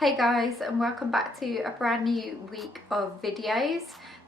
Hey guys, and welcome back to a brand new week of videos.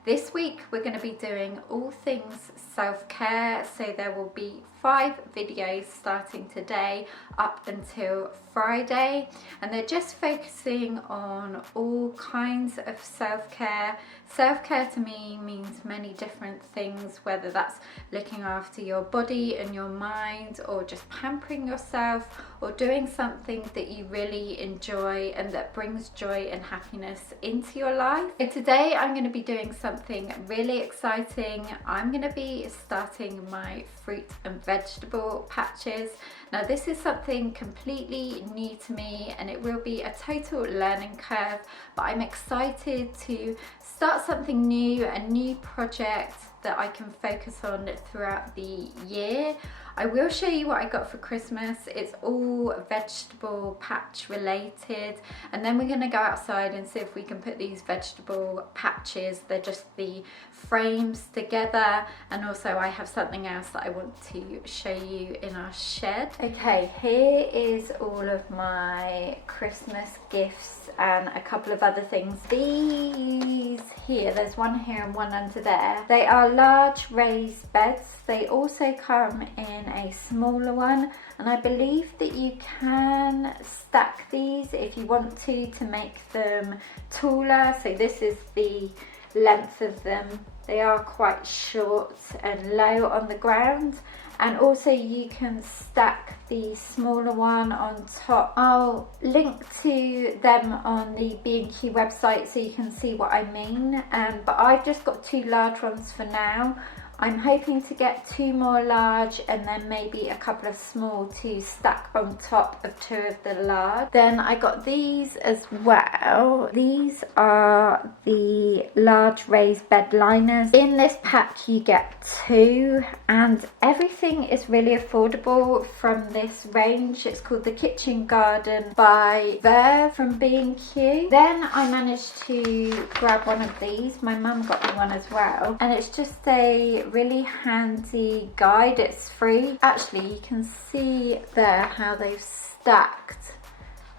This week we're going to be doing all things self-care, so there will be 5 videos starting today up until Friday, and they're just focusing on all kinds of self-care. Self-care to me means many different things, whether that's looking after your body and your mind, or just pampering yourself, or doing something that you really enjoy and that brings joy and happiness into your life. So today I'm going to be doing something really exciting. I'm going to be starting my fruit and vegetable patches. Now this is something completely new to me and it will be a total learning curve, but I'm excited to start something new, a new project that I can focus on throughout the year. I will show you what I got for Christmas. It's all vegetable patch related, and then we're going to go outside and see if we can put these vegetable patches, they're just the frames, together. And also I have something else that I want to show you in our shed. Okay, here is all of my Christmas gifts and a couple of other things. These here, there's one here and one under there. They are large raised beds. They also come in a smaller one, and I believe that you can stack these if you want to make them taller. So this is the length of them. They are quite short and low on the ground, and also you can stack the smaller one on top. I'll link to them on the B&Q website so you can see what I mean, but I've just got 2 large ones for now. I'm hoping to get 2 more large and then maybe a couple of small to stack on top of 2 of the large. Then I got these as well. These are the large raised bed liners. In this pack you get 2, and everything is really affordable from this range. It's called the Kitchen Garden by Verve from B&Q. Then I managed to grab one of these. My mum got me one as well, and it's just a really handy guide. It's free. Actually, you can see there how they've stacked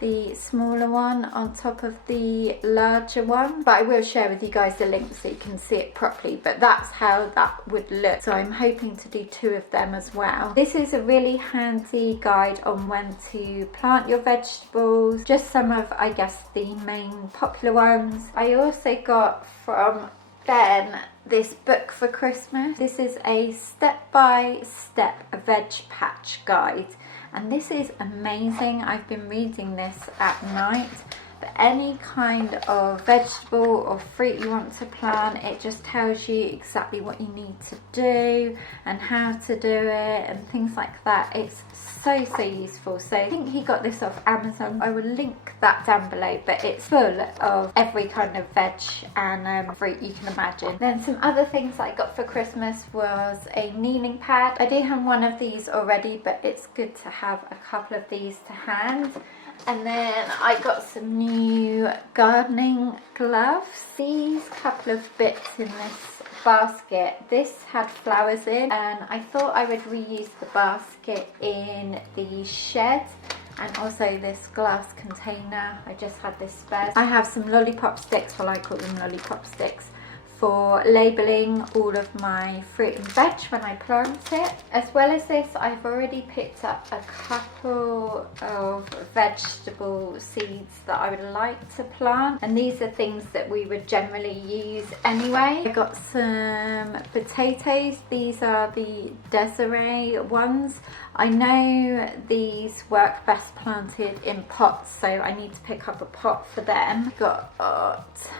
the smaller one on top of the larger one, but I will share with you guys the link so you can see it properly, but that's how that would look. So I'm hoping to do 2 of them as well. This is a really handy guide on when to plant your vegetables, just some of, I guess, the main popular ones. I also got from Ben this book for Christmas. This is a step-by-step veg patch guide, and this is amazing. I've been reading this at night. But any kind of vegetable or fruit you want to plant, it just tells you exactly what you need to do and how to do it and things like that. It's so useful. So I think he got this off Amazon. I will link that down below, but it's full of every kind of veg and fruit you can imagine. Then some other things I got for Christmas was a kneeling pad. I do have one of these already, but it's good to have a couple of these to hand. And then I got some new gardening gloves. These couple of bits in this basket, this had flowers in, and I thought I would reuse the basket in the shed, and also this glass container. I just had this spare. I have some lollipop sticks, well I call them lollipop sticks, for labelling all of my fruit and veg when I plant it. As well as this, I've already picked up a couple of vegetable seeds that I would like to plant, and these are things that we would generally use anyway. I got some potatoes. These are the Desiree ones. I know these work best planted in pots, so I need to pick up a pot for them. Got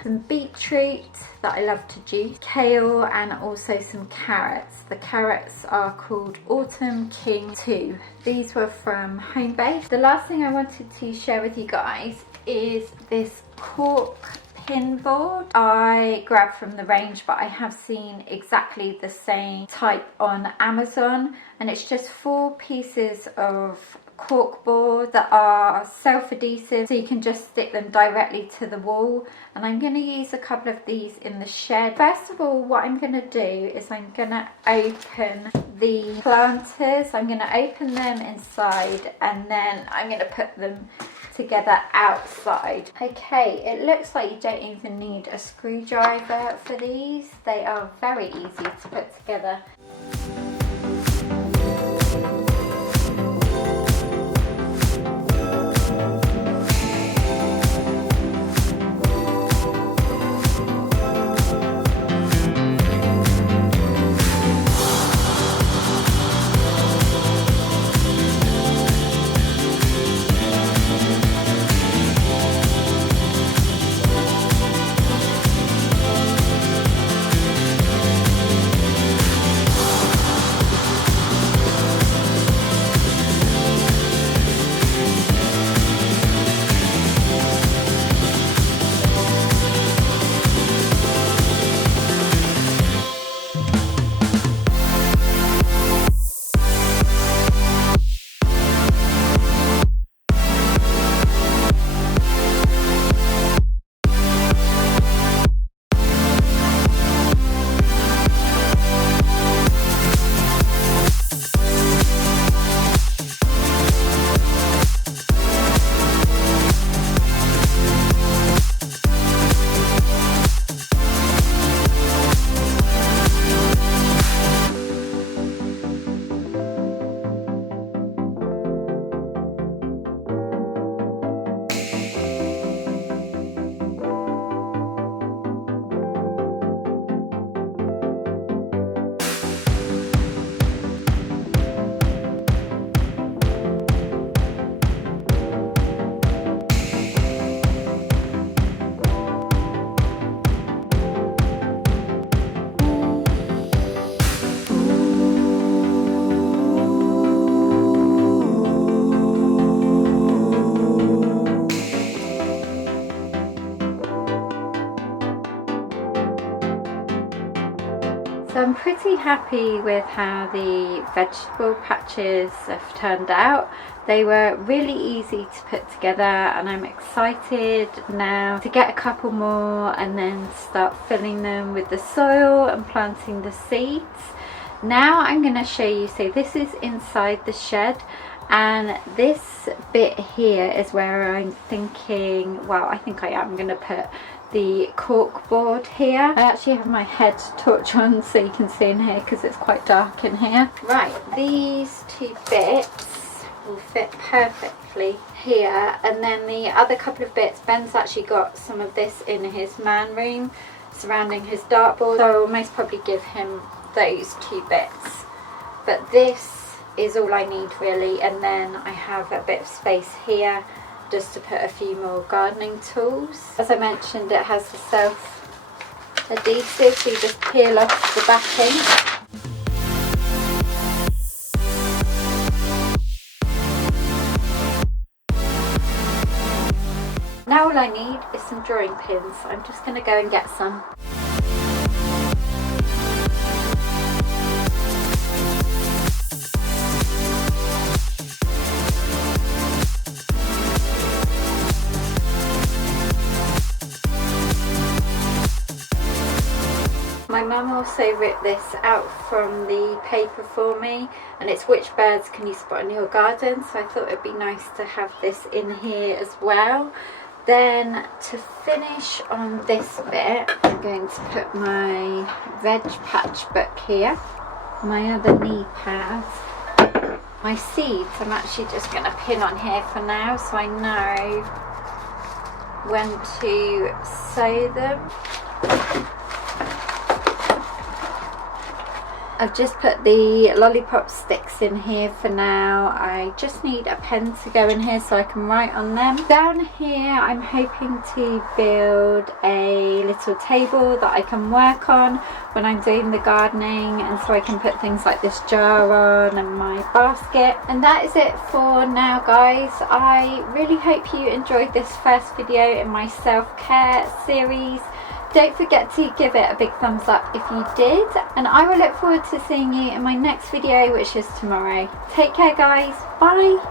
some beetroot that I love to juice, kale, and also some carrots. The carrots are called Autumn King 2. These were from Home Base. The last thing I wanted to share with you guys is this cork pin board I grabbed from the range, but I have seen exactly the same type on Amazon, and it's just 4 pieces of cork board that are self-adhesive, so you can just stick them directly to the wall. And I'm going to use a couple of these in the shed. First of all, what I'm going to do is I'm going to open the planters. I'm going to open them inside, and then I'm going to put them together outside. Okay, it looks like you don't even need a screwdriver for these. They are very easy to put together. So I'm pretty happy with how the vegetable patches have turned out. They were really easy to put together, and I'm excited now to get a couple more and then start filling them with the soil and planting the seeds. Now I'm going to show you, so this is inside the shed, and this bit here is where I'm thinking, well, I think I am going to put the cork board here. I actually have my head torch on so you can see in here because it's quite dark in here. Right, these two bits will fit perfectly here, and then the other couple of bits, Ben's actually got some of this in his man room surrounding his dartboard, so I'll most probably give him those two bits. But this is all I need really, and then I have a bit of space here just to put a few more gardening tools. As I mentioned, it has the self-adhesive, so you just peel off the backing. Now all I need is some drawing pins. I'm just going to go and get some. My mum also ripped this out from the paper for me, and it's which birds can you spot in your garden, so I thought it'd be nice to have this in here as well. Then to finish on this bit, I'm going to put my veg patch book here, my other knee pads, my seeds I'm actually just going to pin on here for now so I know when to sow them. I've just put the lollipop sticks in here for now. I just need a pen to go in here so I can write on them. Down here I'm hoping to build a little table that I can work on when I'm doing the gardening, and so I can put things like this jar on and my basket. And that is it for now, guys. I really hope you enjoyed this first video in my self-care series. Don't forget to give it a big thumbs up if you did, and I will look forward to seeing you in my next video, which is tomorrow. Take care, guys. Bye.